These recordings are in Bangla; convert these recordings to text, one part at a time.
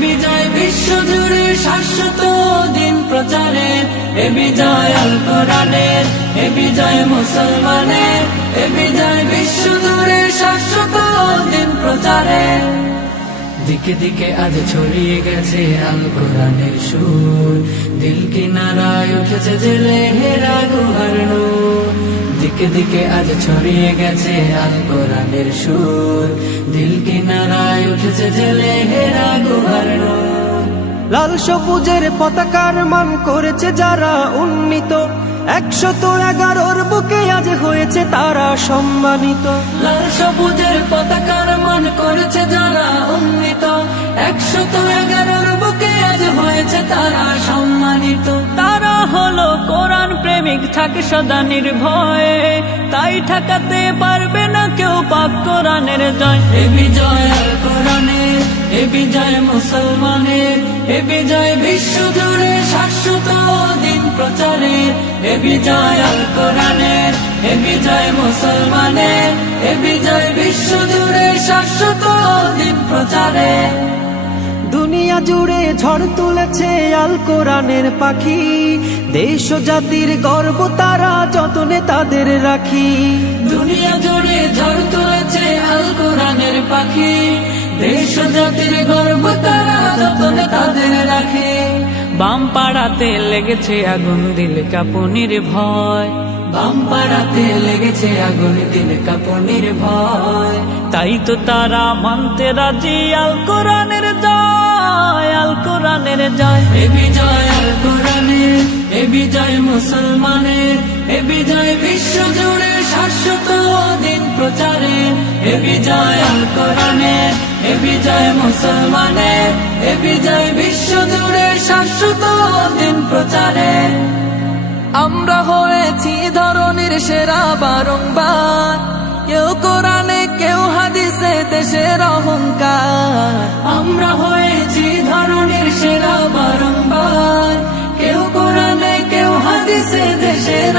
বিজয় বিশ্ব জুড়ে শাশ্বত দিন প্রচারের, এ বিজয় আল কোরআনের, এ বিজয় মুসলমানের, এ বিজয় বিশ্ব জুড়ে শাশ্বত দিন প্রচারের। দিকে দিকে আজ ছড়িয়ে গেছে আল কোরআনের সুর। দিল কিনারায় উঠেছে জেলে হেরা গুহার নূর। দিকে দিকে আজ ছড়িয়ে গেছে আল কোরআনের সুর। দিল কিনারায় উঠেছে জেলে হেরা গুহার লাল সবুজের পতাকার মান করেছে যারা উন্নীত। একশত এগারোর বুকে আজ হয়েছে তারা সম্মানিত। লাল সবুজের পতাকার মান করেছে যারা উন্নীত। একশত এগারোর বুকে আজ হয়েছে তারা সম্মানিত। তারা হলো কোরআন প্রেমিক, থাকে সদা নির্ভয়ে। তাই ঠেকাতে পারবে না কেউ পাক কোরআনের জয়। এ বিজয় আল কোরআনের এ বিজয় মুসলমানের এ বিজয় বিশ্ব জুড়ে শাশ্বত দিন প্রচারের এ বিজয় আল এ বিজয় মুসলমানের এ বিজয় বিশ্ব জুড়ে শাশ্বত দিন প্রচারের দুনিয়া জুড়ে ঝড় তুলেছে আল কোরআনের পাখি। দেশ জাতির গর্ব তারা যতনে তাদের রাখি। দুনিয়া জুড়ে ঝড় তুলেছে আল কোরআনের পাখি। দেশ জাতির গর্ব তারা যতনে তাদের রাখে। বাম পাড়াতে লেগেছে আগুন, দিল কাপুনির ভয়। বাম পাড়াতে লেগেছে আগুন, দিল কাপনির ভয়। তাই তো তারা মানতে রাজি আল কোরআনের আল কোরআনের জয়। এ বিজয় আল কোরআনের এ বিজয় মুসলমানের এ বিজয় বিশ্ব জুড়ে শাশ্বত দিন প্রচারে। এ বিজয় আল কোরআনের এ বিজয় মুসলমানের এ বিজয় বিশ্ব জুড়ে শাশ্বত দিন প্রচারে। আমরা হয়েছি ধরনের সেরা বারংবার। কেউ কোরআনে কেউ হাদিসে দেশের অহংকার। আমরা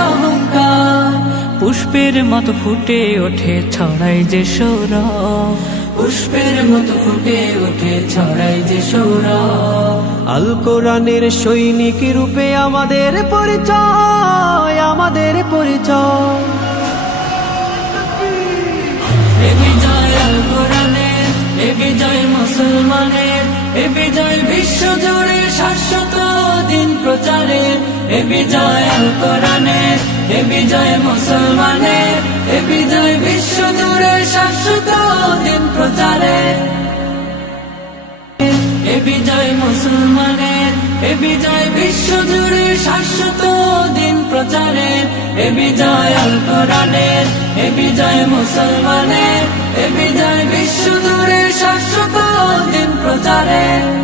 অহংকার পুষ্পের মতো ফুটে ওঠে ছড়াই যে সৌরভ পুষ্পের মতো ফুটে ওঠে ছড়াই যে সৌরভ আল কোরআনের সৈনিক রূপে আমাদের পরিচয় আমাদের পরিচয়। এ বিজয় আল কোরআনের এ বিজয় মুসলমানের এ বিজয় বিশ্ব জুড়ে শাশ্বত দিন প্রচারের এ বিজয় আল কোরআনের এ বিজয় মুসলমানের এ বিজয় বিশ্ব জুড়ে শাশ্বত দিন প্রচারের এ বিজয় মুসলমানের এ বিজয় বিশ্ব জুড়ে শাশ্বত দিন প্রচারের এ বিজয় আল কোরআনের এ বিজয় মুসলমানের এ বিজয় বিশ্ব জুড়ে শাশ্বত দিন প্রচারের